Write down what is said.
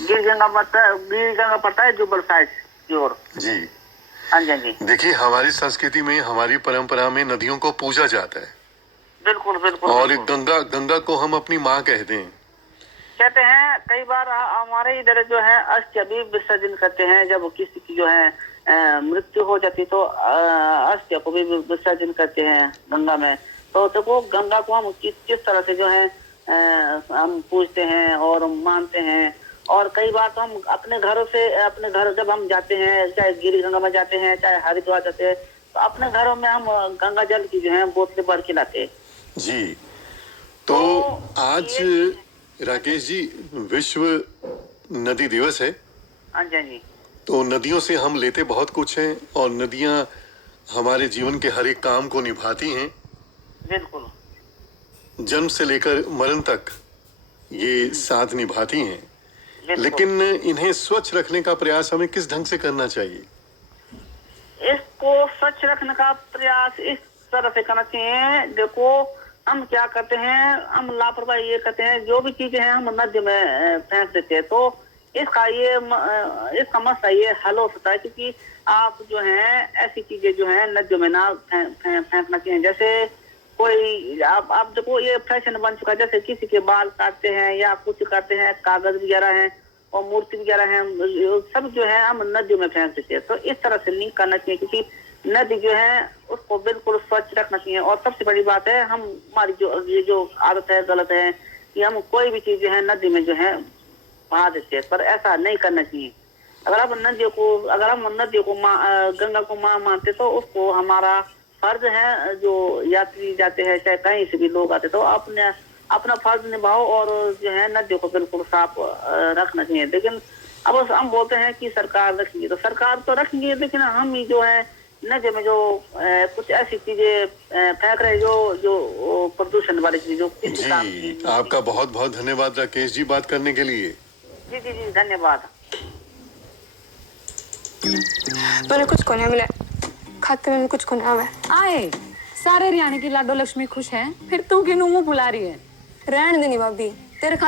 गिर गंगा पड़ता है जुब्बल साइड की ओर। जी हाँ जी, हाँ जी। देखिए, हमारी संस्कृति में, हमारी परंपरा में नदियों को पूजा जाता है। बिल्कुल बिल्कुल और बिल्कुल। गंगा को हम अपनी माँ कहते हैं। कहते हैं कई बार हमारे इधर जो है अस्थि भी विसर्जन करते हैं। जब किसी की जो है मृत्यु हो जाती तो अस्थि को भी विसर्जन करते हैं गंगा में। तो देखो गंगा को हम किस तरह से जो है हम पूजते हैं और मानते हैं। और कई बार तो हम अपने घर जब हम जाते हैं, चाहे गिरी गंगा में जाते हैं, चाहे हरिद्वार जाते हैं, तो अपने घरों में हम गंगा जल की जो है बोतलें भर के लाते हैं। जी तो आज राकेश जी विश्व नदी दिवस है। हाँ जी, हाँ जी। तो नदियों से हम लेते बहुत कुछ हैं और नदियां हमारे जीवन के हर एक काम को निभाती हैं। बिल्कुल। जन्म से लेकर मरण तक ये साथ निभाती हैं। बिल्कुल। लेकिन इन्हें स्वच्छ रखने का प्रयास हमें किस ढंग से करना चाहिए? इसको स्वच्छ रखने का प्रयास इस तरह से करना चाहिए। देखो हम क्या करते हैं, हम लापरवाही ये करते हैं, जो भी चीजें हैं हम नदी में फेंक देते हैं। तो इसका मसला ये हल हो सकता है, क्योंकि आप जो है ऐसी चीजें जो है नदियों में ना फेंकना चाहिए। जैसे कोई आप देखो ये फैशन बन चुका है, जैसे किसी के बाल काटते हैं या कुछ करते हैं, कागज वगैरह है और मूर्ति वगैरह है, सब जो है हम नदियों में फेंक देते हैं। तो इस तरह से नहीं करना चाहिए, क्योंकि नदी जो है उसको बिल्कुल स्वच्छ रखना चाहिए। और सबसे बड़ी बात है, हमारी जो आदत है गलत है कि हम कोई भी चीज जो है नदी में जो है बहा देते हैं, पर ऐसा नहीं करना चाहिए। अगर हम नदियों को गंगा को माँ मानते तो उसको हमारा फर्ज है, जो यात्री जाते हैं चाहे कहीं से भी लोग आते तो अपना फर्ज निभाओ और जो है नदियों को बिल्कुल साफ रखना चाहिए। लेकिन अब हम बोलते हैं कि सरकार रखेंगे, तो सरकार तो रखेंगे, लेकिन हम ही जो है नदी में जो कुछ ऐसी चीजें फेंक रहे जो प्रदूषण वाली चीजें जो किसी काम की। जी आपका बहुत बहुत धन्यवाद राकेश जी बात करने के लिए। जी जी जी धन्यवाद। मैंने कुछ को नहीं मिला, खाते में कुछ को नहीं आवे। आए सारे हरियाणा की लाडो लक्ष्मी खुश हैं, फिर तू किनू मुंह बुला रही है? रहने देनी भाभी, तेरे खाते